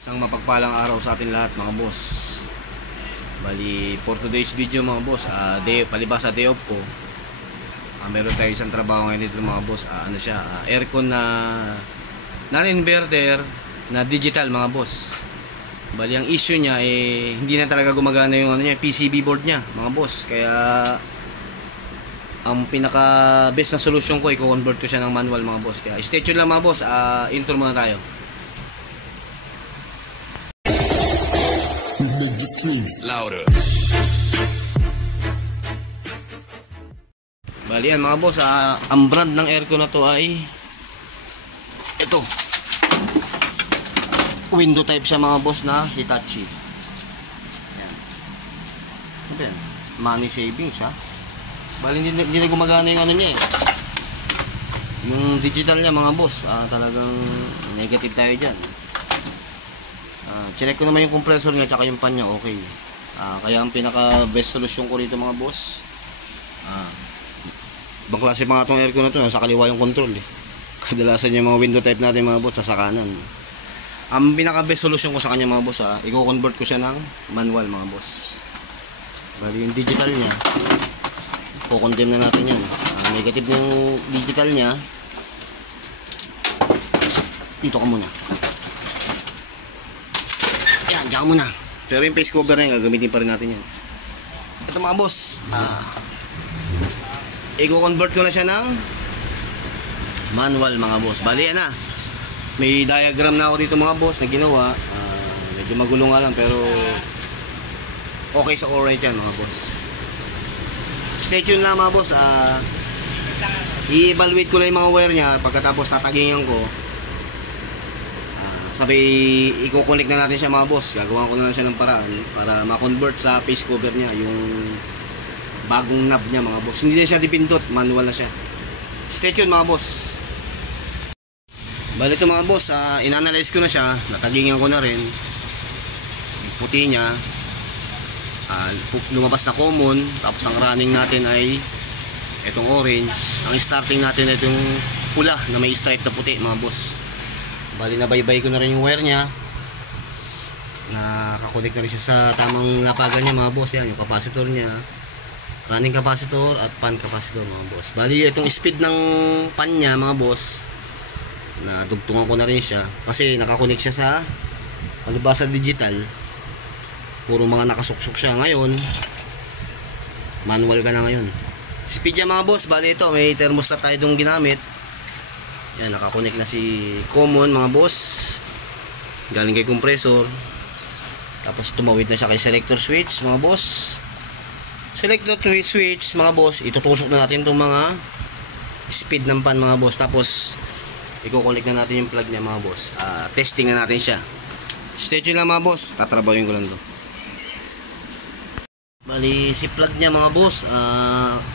Isang mapagpalang araw sa atin lahat mga boss. Bali, for today's video mga boss, palibas sa day off ko, meron tayo isang trabaho ngayon dito mga boss. Ano siya, aircon na non-inverter na digital mga boss. Bali, ang issue niya hindi na talaga gumagana yung PCB board niya mga boss. Kaya ang pinaka best na solution ko, i-convert ko siya ng manual mga boss. Kaya stay tuned lang mga boss. Intro muna tayo. Louder. Bali yan mga boss, ang brand ng aircon na to ay ito, window type siya mga boss na Hitachi. Yan. Ito yan, money savings ha. Bali hindi na gumagana yung ano niya yung digital niya mga boss. Talagang negative tayo dyan. Check ko naman yung compressor niya tsaka yung pan niya, okay. Kaya ang pinaka best solution ko rito mga boss, ibang klase mga itong aircon na ito, nasa kaliwa yung control kadalasan yung mga window type natin mga boss sa kanan. Ang pinaka best solution ko sa kanya mga boss, i-convert ko siya ng manual mga boss. Bali yung digital niya, kukondem na natin yan. Negative na yung digital niya. Dito ka muna. Yan, dyan muna. Pero yung face cover na yun, gagamitin pa rin natin yan. Ito mga boss, i-convert ko na siya ng manual mga boss. Bali yan na. May diagram na ako dito mga boss na ginawa. Medyo magulo nga lang pero okay sa alright yan mga boss. Stay tuned lang mga boss. I-evaluate ko lang yung mga wire niya. Pagkatapos tatagingan ko, sabay i-connect na natin siya mga boss. Gagawa ko na lang siya ng paraan para ma-convert sa face cover niya yung bagong knob niya mga boss. Hindi na siya dipindot, manual na siya. Stay tuned mga boss. Bali ito mga boss, in-analyze ko na siya, natagingan ko na rin. Puti niya, lumabas na common. Tapos ang running natin ay itong orange. Ang starting natin ay itong pula na may stripe na puti mga boss. Bali nabaybay ko na rin yung wire niya. Nakakonect na rin siya sa tamang lapagan niya mga boss. Yan yung capacitor niya, running capacitor at pan capacitor mga boss. Bali itong speed ng pan niya mga boss, na dugtungan ko na rin siya kasi nakakonect siya sa palibasa digital. Puro mga nakasuksok siya. Ngayon manual ka na ngayon. Speed niya mga boss, bali ito may thermostat tayo dong ginamit. Yan, nakakonect na si common mga boss, galing kay compressor. Tapos tumawid na siya kay selector switch mga boss. Selector switch mga boss, itutusok na natin itong mga speed ng pan mga boss. Tapos i-connect na natin yung plug niya mga boss. Testing na natin siya. Stay tuned lang mga boss, tatrabahin ko lang to. Bali si plug niya mga boss,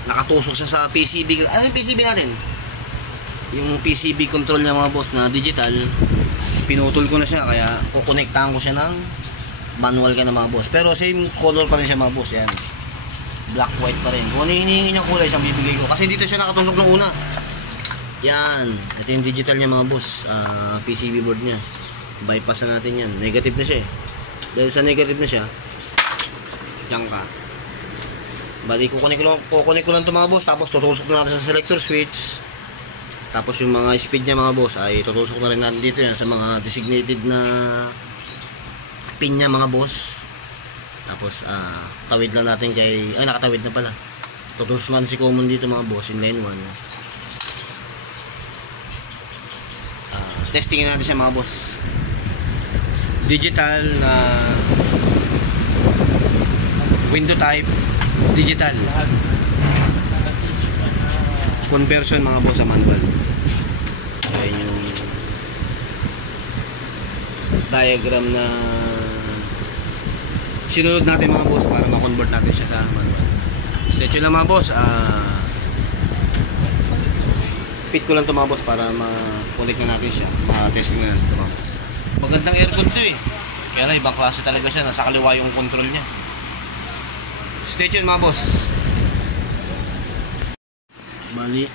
nakatusok siya sa PCB. Ano yung PCB natin? Yung PCB control niya mga boss na digital. Pinutol ko na siya, kaya kukonektahan ko siya ng manual ka na mga boss. Pero same color pa rin siya mga boss. Yan, black white pa rin. Kung ano yung hinihingi niyang kulay, siyang bibigay ko. Kasi dito siya nakatusok ng una. Yan, ito yung digital niya mga boss. PCB board niya, bypass na natin yan. Negative na siya Dahil sa negative na siya, yan ka. Bali kukunik ko lang ito mga boss. Tapos tutusok na natin sa selector switch. Tapos yung mga speed niya mga boss ay tutusok na rin natin dito yan sa mga designated na pin niya mga boss. Tapos tawid lang natin kay, nakatawid na pala. Tutusok natin si common dito mga boss in line 1. Testingin natin siya mga boss. Digital na window type, digital conversion mga boss sa manual. Ayan yung diagram na sinunod natin mga boss para ma-convert natin siya sa manual. Stay tuned lang mga boss. Fit ko lang ito mga boss para ma-connect na natin siya, ma-testing na natin ito mga boss. Magandang aircon ito kaya lang ibang klase talaga siya, nasa kaliwa yung control niya. Stay tuned mga boss. Bali,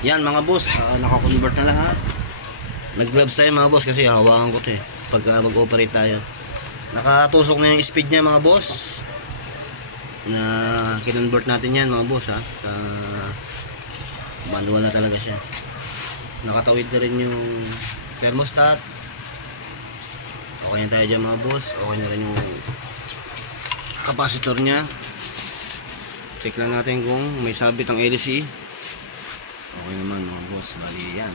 yan mga boss, naka-convert na lahat. Nag-gloves tayo mga boss kasi hawakan ko ito pagka mag-operate tayo. Nakatusok na yung speed niya mga boss. Na kinonvert natin yan mga boss ha. Sa manual na talaga siya. Nakatawid na rin yung thermostat. Okay na tayo dyan mga boss. Okay na rin yung capacitor nya. Check lang natin kung may sabit ang LC. Okay naman mga boss. Bali yan.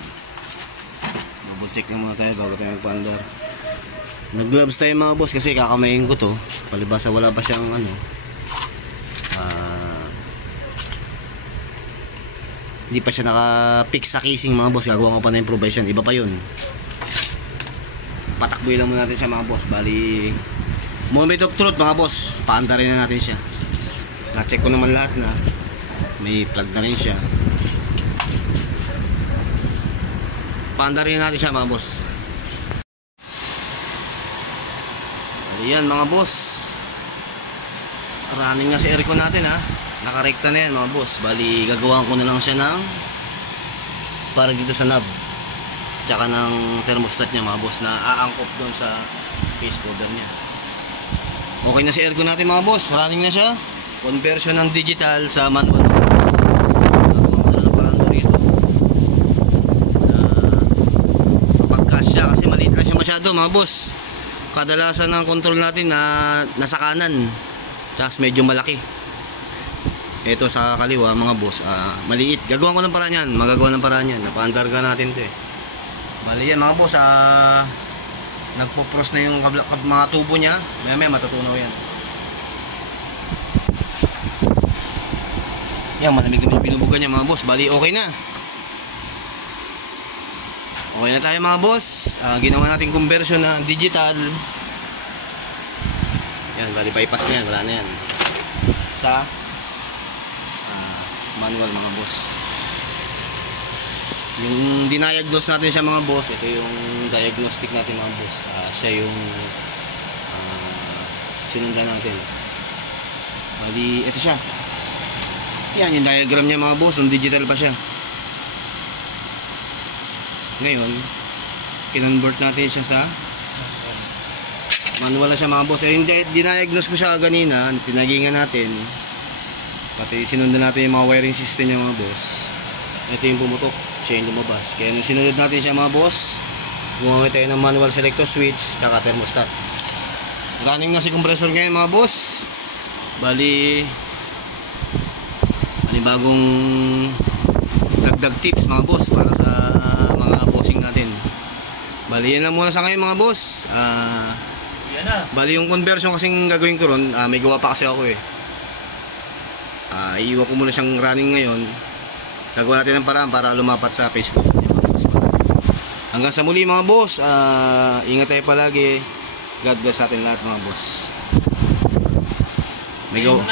Double check lang muna tayo bago tayo magpa-andar. Nag-gloves tayo mga boss kasi kakamayin ko to. Palibasa wala pa siyang ano. Hindi pa siya naka-fix sa casing mga boss. Gagawa ko pa na improvisation. Iba pa yun. Patakboy lang muna natin siya mga boss. Bali moment of truth mga boss. Paandarin na natin siya. Na-check ko naman lahat na. May plug na rin siya. Paandarin na natin siya mga boss. Ayan mga boss. Running na si aircon natin ha. Nakarekta na yan mga boss. Bali gagawin ko na lang siya ng para dito sa knob tsaka ng thermostat niya mga boss na aangkop doon sa face cover niya. Okay na si aircon natin mga boss. Running na siya. Conversion ng digital sa manual. Gagawin ko na lang parang dito kapag siya kasi maliit lang siya masyado mga boss. Kadalasan ng control natin na nasa kanan tsaka medyo malaki. Ito sa kaliwa mga boss, maliit. Gagawan ko ng paraan yan. Magagawa ng paraan yan. Napaandarga natin ito eh. Mali yan mga boss. Nagpo-frost na yung mga tubo niya. Maya matutunaw yan. Yan, malamig naman yung binubugan niya mga boss. Bali okay na. Okay na tayo mga boss. Ginawa natin conversion na digital. Yan, bali bypass na yan. Wala na yan. Sa manual mga boss. Yung dinayagnos natin siya mga boss, ito yung diagnostic natin mga boss. Siya yung sinundan natin. Bali, ito siya. Yan yung diagram niya mga boss, yung digital pa siya. Ngayon, kinonvert natin siya sa manual na siya mga boss. Yung dinayagnos ko siya kanina, tinagingan natin. Pati sinundan natin yung mga wiring system niya mga boss. Ito yung pumutok, siya yung lumabas. Kaya nung sinunod natin siya mga boss, gumamit tayo ng manual selector switch tsaka thermostat. Running na si compressor ngayon mga boss. Bali bagong dagdag tips mga boss para sa mga bossing natin. Bali yan lang muna sa ngayon mga boss. Bali yung conversion kasing gagawin ko ron, may gawa pa kasi ako eh. Iiwan ko muna siyang running ngayon. Gagawa natin ng paraan para lumapat sa Facebook. Hanggang sa muli mga boss. Ingat tayo palagi. God bless sa atin lahat mga boss. May gawa.